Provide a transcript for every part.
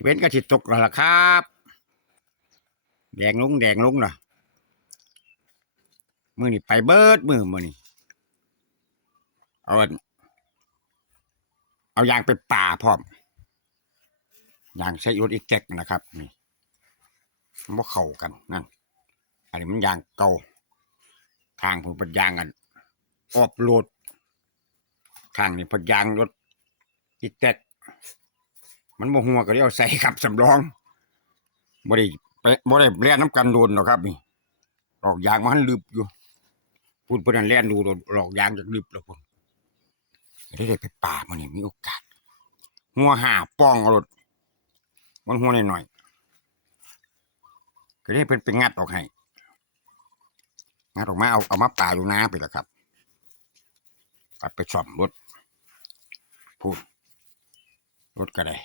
เว้นก็สิตกแล้วล่ะครับ แดงลุงแดงลุงเนาะมือนี่ไปเบิดมือมือนี่เอาอันเอายางไปป่าพร้อมยางใช้รถอีแจ็คนะครับนี่มันเข้ากันนั่นอันนี้มันยางเก่าทางผมเป็นยางอันออบโหลดทางนี้เป็นยางรถอีแจ็ค มันบ่หัวก็เรียกใส่ขับสำรองบ่ได้ไบ่ได้เลียนน้ำกันโดนหรอกครับ นี่หลอกยางมันลึบอยู่พูดเพิ่นนั่นแล่นดูหลอกยางจากลึบแล้วพุ่นได้ได้ไปป่ามันนี่มีโอกาสหัวห่าป้องรถมันหัวหน่อยๆก็ได้เพิ่นไปงัดออกให้งัดออกมาเอาเอามาป่าอยู่น้าไปแล้วครับกลับไปซ่อมรถพูดรถก็ได้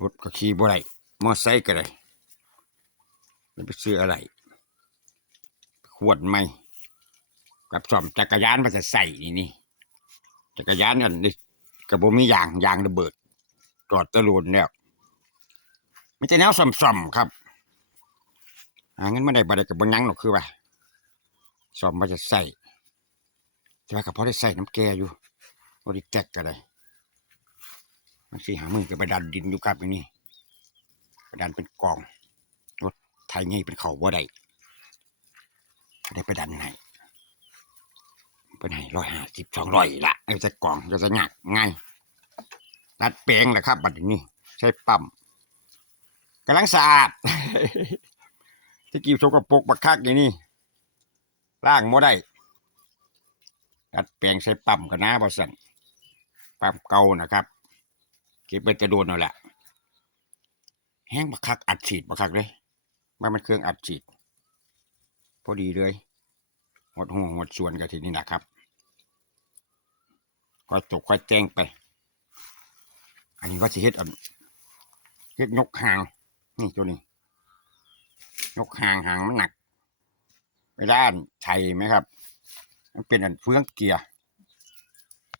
รถก็ขี่บ่ได้มอไซค์ก็ได้แล้วไปซื้ออะไร ขวดใหม่กับซ่อมจักรยานมาจะใส่นี่นี่จักรยานอันนี้กระบมียางยางระเบิด จอดตะลุนแล้วไม่ใช่แนวส่อมๆครับหาเงินไม่ได้บ่ได้กับบนยังหรอกคือว่าซ่อมมาจะใส่แต่ว่าก็พอได้ใส่น้ำแก่อยู่พอได้แจกก็ได้ มันสี่หามือก็ไปดันดินอยู่ครับอย่างนี้ไปดันเป็นกองรถไทยไงเป็นเขาบ่ได้ได้ไปดันให้เป็นให้ร้อยห้าสิบสองร้อยละไอ้จะกล่องจะจะงักง่ายตัดแปลงแหละครับบัดนี้ ใช้ปั๊มกำลังสะอาดที่กิ้วโชกปรกบักคักอย่างนี้ล่างบ่ได้ตัดแปลงใช้ปั๊มกันนะบอสันปั๊มเก่านะครับ เก็บไปจะโดนเอาแหละแห้งบักคักอัดฉีดบักคักเลยมันมันเครื่องอัดฉีด พอดีเลยหมดห่วงหมดส่วนกันทีนี้นะครับค่อยตกค่อยแจ้งไป อันนี้ว่าสิเฮ็ดอันเฮ็ดยกหาง นี่ตัวนี้ยกหางหางมันหนักไปด้านไทยไหมครับ มันเป็นอันเฟืองเกียร์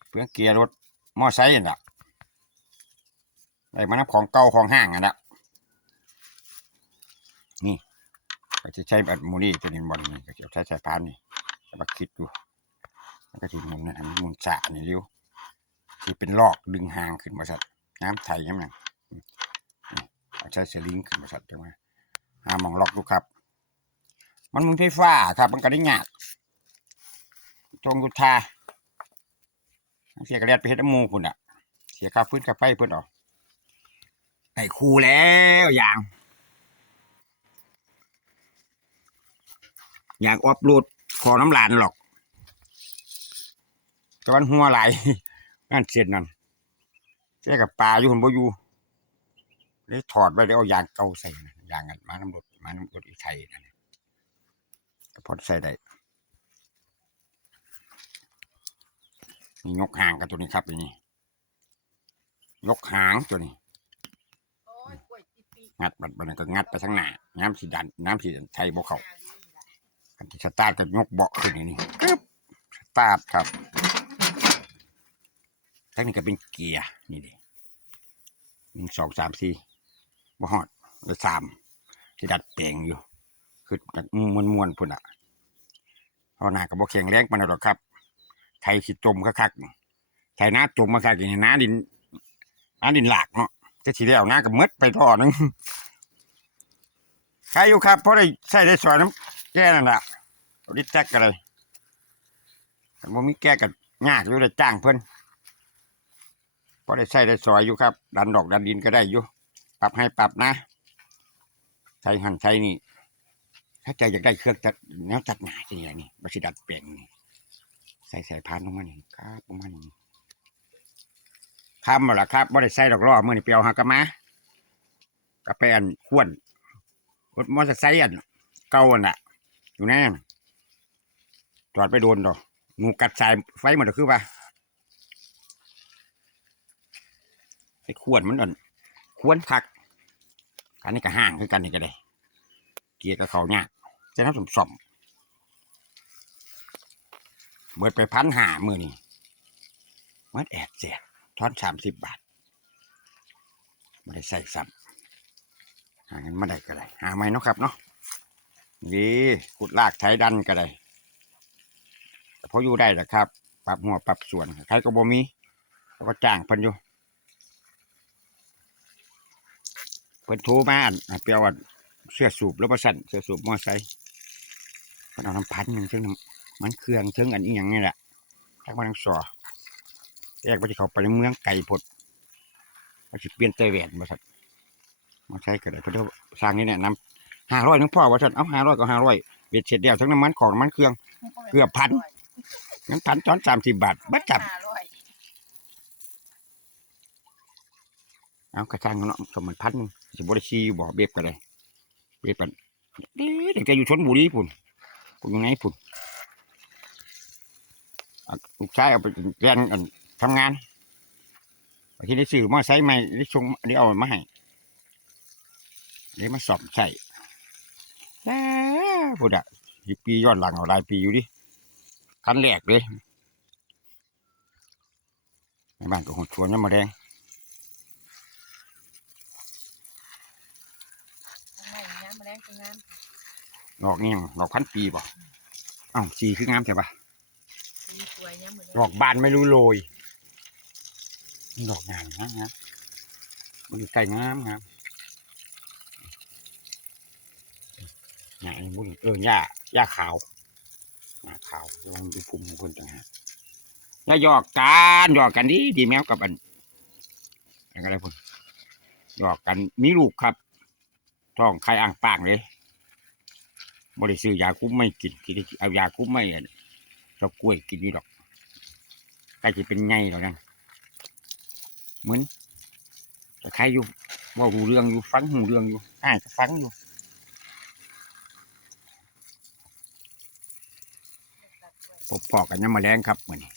เฟืองเกียร์รถมอไซค์น่ะ ไอ้มันนำของเก่าของห้างอะนะนี่ก็จะใช้แบบมูนี่ตัวนี้บอลนี่ก็จะใช้สายพานนี่จะมาคิดดูแล้วก็ทีหมุนนะมุนสะนี่เริ้วที่เป็นลอกดึงหางขึ้นมาสัตว์น้ำไทยน้ำหนังนี่ใช้สลิงขึ้นมาสัตว์จังหวะหามองลอกดูครับ มันมุนไฟฟ้าครับ มันก็ได้ยากตรงกุทาเสียกระเลียดไปเฮ็ดน้ำมูคุณอะ เสียค่าฟื้นค่าไฟเพื่อนออก ไอ้คูแล้วอย่าง อยากออฟโหลดขอน้ำลานหรอกตะวันหัวไหลายนั่นเสร็จนั่นแค่กับปลาอยู่คนบ่อยู่เลยถอดไว้แล้วเอายางเก่าใส่นะยางอันมาน้ำรถมาน้ำรถอีไทยนั่นน่ะก็พอใส่ได้นี่ยกหางกับตัวนี้ครับตัวนี้ ยกหางตัวนี้ โอ้ยกล้วยจิปี งัดบัดบัดนั้นก็งัดไปทั้งหน้าน้ำสีดันน้ำสีดันไทยบ่เขาอันที่สตาร์ทก็ยกเบาะขึ้นนี่กึ๊บสตาร์ทครับทั้งนี้ก็เป็นเกียร์นี่ดิหนึ่งสองสามสี่บ่ฮอดเลยสามที่ดัดแปลงอยู่ คือกันมวนมวนพุ่นอะเพราะหน้าก็บ่แข็งแรงปานนั้นหรอกครับไทยสิจมคักๆไทยน้าจมมาคักอย่างนี้น้าดินน้าดินหลากเนาะ จะสิได้เอาหน้าก็หมดไปท่อนึงใครอยู่ครับเพราะได้ใส่ได้สอยน้ำแก่นั่นแหละเอาดิแจ็คกันเลยแต่บ่มีแก้กันยากอยู่ได้จ้างเพิ่นเพอได้ใช้ได้ซอยอยู่ครับ ดันดอกดันดินก็ได้อยู่ปรับให้ปรับนะใช้หันใช้นี่ ถ้าใจอยากได้เครื่องจัดแนวจัดหนาจริงๆนี่บริดัดเปลี่ยนนี่ใส่สายพานลงมานี่ครับประมานี้ ทำมาละครับบ่ได้ใส่ดอกล้อมื่อนี่เปียวหักกะมากระแปนขวนรถมอเตอร์ไซค์อันเก่าอันน่ะ อยู่แน่จอดไปโดนดอกงูกัดสายไฟหมดเลยคือว่าไอ้ขวนมันอ่อนควรพัก อันนี้ก็ห่างคือกันนี่ก็ได้ เกียร์กับเขาเนี่ยจะน้ำสมสมเบิดไปพันหามือนี่มันแอบเสีย ทอนสามสิบบาทไม่ได้ใส่ซ้ำหาเงินมาได้ก็ได้หาไหมเนาะครับเนาะนี่ขุดลากไถดันก็ได้แต่พออยู่ได้แหละครับ ปรับหัวปรับส่วนใครก็บ่มีแล้วก็จ้างเพิ่นอยู่เพิ่นโทรมาอันให้ไปเอาอั่นเสื้อสูบแล้วมาสั่นเสื้อสูบมอไซค์เพิ่นเอาน้ำพันหนึ่งเชิงน้ำมันเครื่องเชิงอันนี้อย่างนี้แหละทั้งมันทั้งสอ แยกไปที่เขาไปในเมืองไก่พดมาสิเปลี่ยนเตยแหวนมาสั่นมาใช้ก็ได้เพิ่นเอาสร้างนี่แนะนำห้าร้อยนึงพ่อว่าสั่นเอาห้าร้อยก็ห้าร้อยเบ็ดเสร็จเดียวทั้งน้ำมันของน้ำมันเครื่องเกือบพันงั้นพันจอนสามสิบบาทบัดจับห้าร้อยเอากระชังเนาะสมมันพันหนึ่งสิบริชีบ่เบบก็ได้เบบกันเด้เด็กแกอยู่ชนบุรีพุ่นพุ่นอยู่ไหนพุ่นเอาลูกชายเอาไปเรียนอัน ทำงานไปที่ได้ซื้อมาใช้ใหม่ได้ชงได้เอามาให้ได้มาสอบใส่แหมพูดอะสิบปีย้อนหลังเอาหลายปีอยู่ดิคันแรกเลยในบ้านก็หดชวนน้ำมาแดงไม่งานมาแรงทำงานดอกนี่ยังดอกพันปีป่ะอ้าวสีคืองามใช่ปะมีสวยเนี่ยเหมือนดอกบานไม่รู้โรย นี่ดอกงามนะฮะมันอยู่ใกล้งามงามหนาบุญเออหญ้าหญ้าขาวหญ้าขาวลองดูภูมิคนต่างหากแล้วหยอกกันหยอกกันดีดีแมวกับอันอะไรพุ่นหยอกกันมีลูกครับท้องใครอ่างปางเลยบริซื้อยาคุ้มไม่กินที่ได้เอายาคุ้มไม่เรากล้วยกินนี่ดอกใกล้จะเป็นไงแล้วนั่น เหมือนจะใครอยู่ว่ารู้เรื่องอยู่ฟังหูเรื่องอยู่อ่านก็ฟังอยู่พบพอกันยังมาแรงครับมือนี้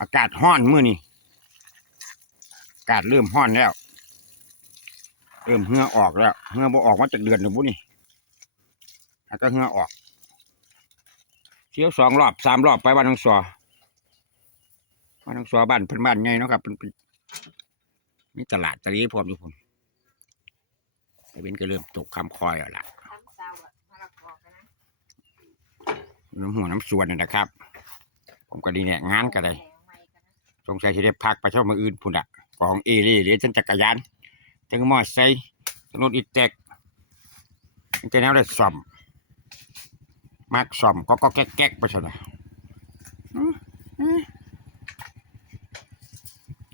อากาศห้อนมื่อนี้อากาศเริ่มห้อนแล้วเริ่มเหงื่อออกแล้วเหงื่อบ่ออกมาจากเดือนหรือบุนี่แล้วก็เหงื่อออกเที่ยวสองรอบสามรอบไปบ้านทางสอบ้านทางสอบ้านเพิ่นบ้านไงเนาะครับเป็น มีตลาดตะลีพร้อมอยู่พุ่นแต่เป็นก็เริ่มตกคำคอยแล้วล่ะทำเศร้าอะมาละกอกกันนะน้ำหัวน้ำสวนนี่นะครับ ผมก็ดีเนี่ยงานก็ได้แหงใหม่กันนะสงสัยจะได้พักไปเช่ามืออื่นพุ่นอะกองเอเล่หรือจันจักรยานจังมอไซค์รถอีแตกมันจะแนวได้ซ่อมมักซ่อมก็ก็แก๊กแก๊กไปซะหน่อยอื้ออื้อ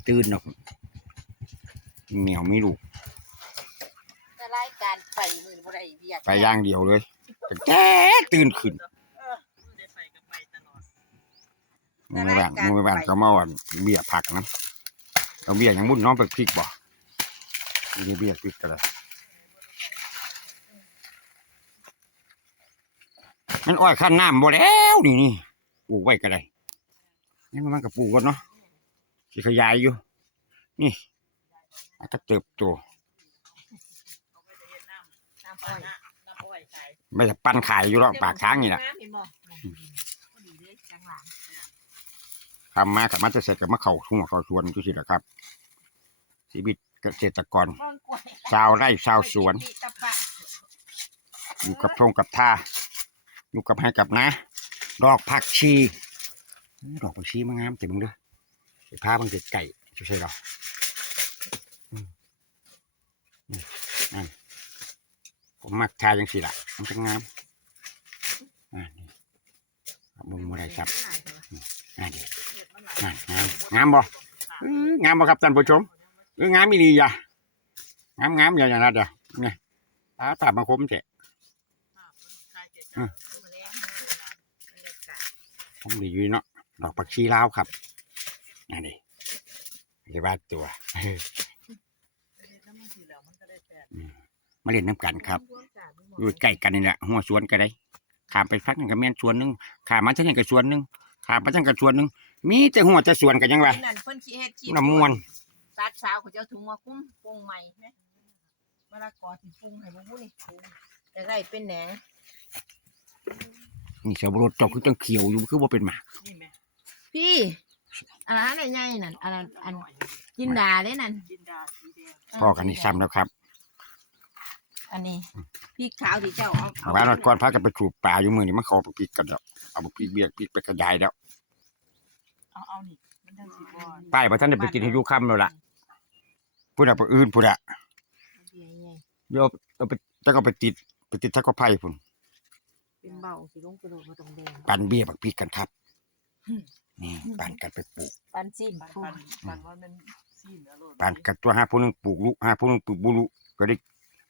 ตื่นเนาะ เหนียวไม่ลูกแต่รายการไปมือบ่ได้เบียดไปอย่างเดียวเลยแต่แจ๊กตื่นขึ้นได้ไปก็ไปตลอดมือบ้านมือบ้านเขามาวันเบี้ยผักนะเอาเบี้ยอย่างมุ่นน้องไปพริกบ่มีเบี้ยพริกก็ได้มันอ้อยขั้นน้ำบ่แล้วนี่นี่ปลูกไว้ก็ได้นี่มันก็ปลูกกันเนาะสิขยายอยู่ นี่ อาจจะเติบโตน้ำอ้อยน้ำอ้อยขายไม่จะปั้นขายอยู่หรอกปากช้างนี่แหละเห็นบ่พอดีเลยจังหลังทำมากับมันจะเสร็จกับมะเขาทุ่งเขาสวนจุสิแหละครับชีวิตเกษตรกร ต้นกล้วยชาวไร่ชาวสวน ปิตะปะอยู่กับทงกับท่าอยู่กับให้กับนะ ดอกผักชีอื้อดอกผักชีมันงามแต่มึงเด้อไอ้ผ้ามันเด็ดไก่ช่วยใช่หรออืมอืมนั่น ผมมักทาจังสิล่ะมันจะงามอ่านี่เอามึงมาได้ครับอ่าดีงามงามงามบ่งามบ่ครับท่านผู้ชมเอองามมีดีอย่างามงามอย่าอย่างนั้นเด้อเนี่ยตาตามาคมเจ็ดอืมแมลงนะบรรยากาศผมดีอยู่เนาะดอกผักชีลาวครับนั่นดิเรียกว่าตัวเมันสีเหลืองมันก็ได้แปดมาเล่นน้ำกันครับวงการมันหมดอยู่ใกล้กันนี่แหละหัวสวนก็ได้ขามไปฟักนึงก็แม่นสวนหนึงขามมาทางนี้ก็สวนหนึงขามไปทางก็สวนหนึงมีแต่หัวแต่สวนกันยังไงนั่นเพิ่นขี้เฮ็ดขี้น้ำมวนตัดสาวเขาจะเอาถุงมาคุ้มปรุงใหม่แม่มะละกอที่ปรุงให้บ่ฮู้นี่จะได้เป็นแหนงนี่เสือบรดจบคือจังเขียวอยู่คือว่าเป็นหมากนี่ไหมพี่อันนั้นอะไรใหญ่นั่นอันนั้นอันจินดาเด้นั่นจินดาสีแดงพอกันนี่ซ้ำแล้วครับ อันนี้พริกขาวที่เจ้าเอาเอาไว้รอดก่อนพากันไปถูกปลาอยู่มือนี่มันเขาไปพริกกันแล้วเอาไปพริกเบียกพริกไปกระจายแล้วเอาเอานี่มันทั้งสีบอลป้ายพระท่านได้ไปกินให้อยูค่ำแล้วล่ะพูดอะไปอื่นพูดอะใหญ่เดี๋ยวเอาไปจะก็ไปติดไปติดทักก็ไผ่พุ่นๆเป็นเบาสิลงกระโดดมาตรงแดงปั่นเบี้ยบักพริกกันครับนี่ปั่นกันไปปลูกปันซิมปันพูปันปันว่ามันซีนแล้วโลดปั่นกันตัวห้าผู้หนึงปลูกลูกห้าผู้หนึงปลูกบุรุก็ได้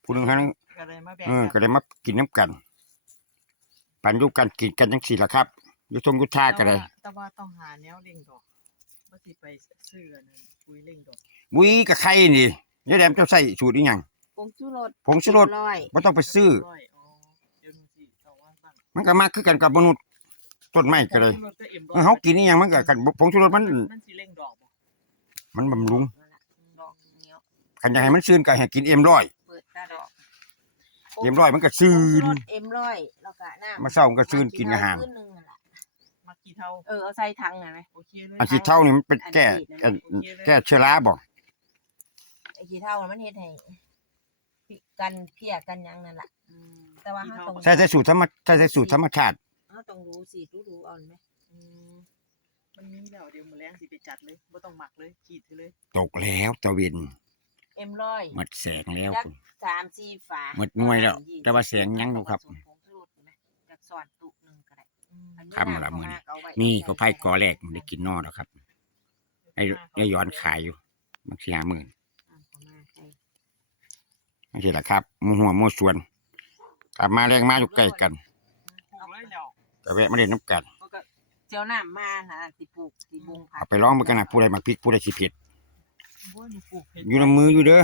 ผู้หนึงห้านึงก็เลยมาแบ่งเออก็ได้มากินน้ำกัน ปั่นอยุกันกินกันจังสี่ละครับอยุทงอยุท่าก็ได้แต่ว่าต้องหาแนวเล่งดอกว่าสิไปซื้ออันนั้นปุ๋ยเล่งดอกวิกับไข่นี่ยายแดมเจ้าใส่สูตรอีหยังผงชูรสผงชูรสร้อยบ่ต้องไปซื้อ ร้อยอ๋อเดี๋ยวหนูสิเอาว่าบ้างมันก็มาคือกันกับมนุษย์ต้นไม้ก็เลยผงชูรสก็เอ็มเออเฮากินอีหยังมันก็กันผงชูรสมันมันสิเล่งดอกบ่มันบำรุงดอกเหนียว คันอยากให้มันซื่นก็ให้กินเอ็มร้อยเปิดตาดอก เอ็มร้อยมันก็ซื่นผงชูรสเอ็มร้อยแล้วก็น้ำมาเศร้ามันก็ซื่นกินอาหาร มื้อนึงนั่นล่ะมากี่เท่าเออเอาใส่ถังหน่อยไหมโอเคเลยอันที่เท่านี่มันเป็นแก้เอ่อแก้เชื้อราบ่ไอ้ขี้เท่ามันเฮ็ดให้พิกันเพียกันหยังนั่นล่ะ อืมแต่ว่าเราต้อง ใช่ใช่สูตรธรรมใช่ใช่สูตรธรรมชาติ เราต้องรู้สิรู้รู้เอาไหมอืมมันมีแล้วเดี๋ยวมื้อแรงสิไปจัดเลยบ่ต้องหมักเลยขีดไปเลย ตกแล้วตะเวน เอ็มร้อยหมดแสงแล้วคุณสามสี่ฝาหมดหน่วยแล้ว แต่ว่าเสียงยังอยู่ครับผงชูรสเห็นไหมจากสอนตุหนึ่งก็ได้อืมคำละมื้อนี้ เอาไว้นี่ก็ไผ่กอแรกมันได้กินนอแล้วครับไอ้ไอ้ย้อนขายอยู่มันสี่ห้าหมื่นเอาเข้ามาใส่ไม่ใช่ละครับหมูหัวหมูสวนกลับมาแรงมาอยู่ใกล้กันเอาเลยแล้วก็แวะมาเล่นน้ำกันเขาก็เจียวน้ำมานะสิปลูกสิบุงผัเอากไปร้องเมื่อกันนะผู้ใดมักพริกผู้ใดสิเผ็ดโอ้ยหนูปลูกเผ็ดอยู่ในมืออยู่เด้อ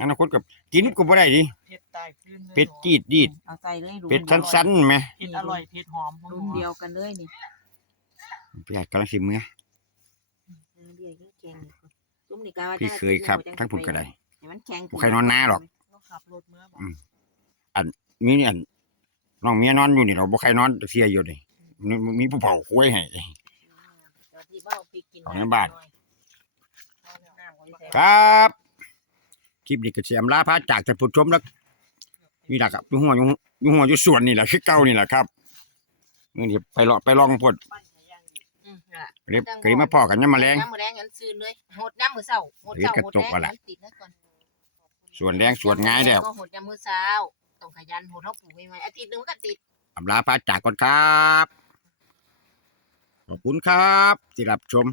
อนาคตกับกินก็บ่ได้ดิเผ็ดตายขึ้นเลยเผ็ดจีดดีดเอาใส่เลยรุ่เผ็ดสั้นๆไหมเผ็ดอร่อยเผ็ดหอมของหรุ่นูนเดียวกันเลยนี่พี่ใหญ่กำลังสิมือรุ่นเดียวแข็งๆซุ้มนี่ก็ว่าพี่เคยครับ ทั้งผุนก็ได้ให้มันแข็งบ่ใครนอนน้าหรอกเราขับรถเมื่อบอกมีนี่อันน้องเมียนอนอยู่นี่เราบ่ใครนอนเสียอยู่เลยมีมีผู้เผาคุ้ยให้เดี๋ยวที่เบ้าพริกกินเอาในบ้าน หอยน้ำของพี่แซม ครับ คลิปนี้ก็สิอำลาพาจากท่านผู้ชมแล้วนี่ล่ะครับอยู่หัวอยู่อยู่หัวอยู่สวนนี่แหละคือเก่านี่แหละครับมื้อนี้ไปเลาะไปลองพุ่นปั้นให้ย่างดีอืมนั่นล่ะก็เลยก็เลยมาพอกันยามมาแลงน้ำมือแรงงั้นซื้อเลยหดน้ำมือเศร้าหดเศร้าเฮ้ยกระหดจกแรงว่ะล่ะงั้นติดไว้ก่อนส่วนแรงส่วนง่ายแล้วก็หดน้ำมือเศร้าต้องขยันหดเขาปลูกใหม่ๆอาทิตย์หนึงมันก็ติดอำลาพาจากก่อนครับ ขอบคุณครับที่รับชม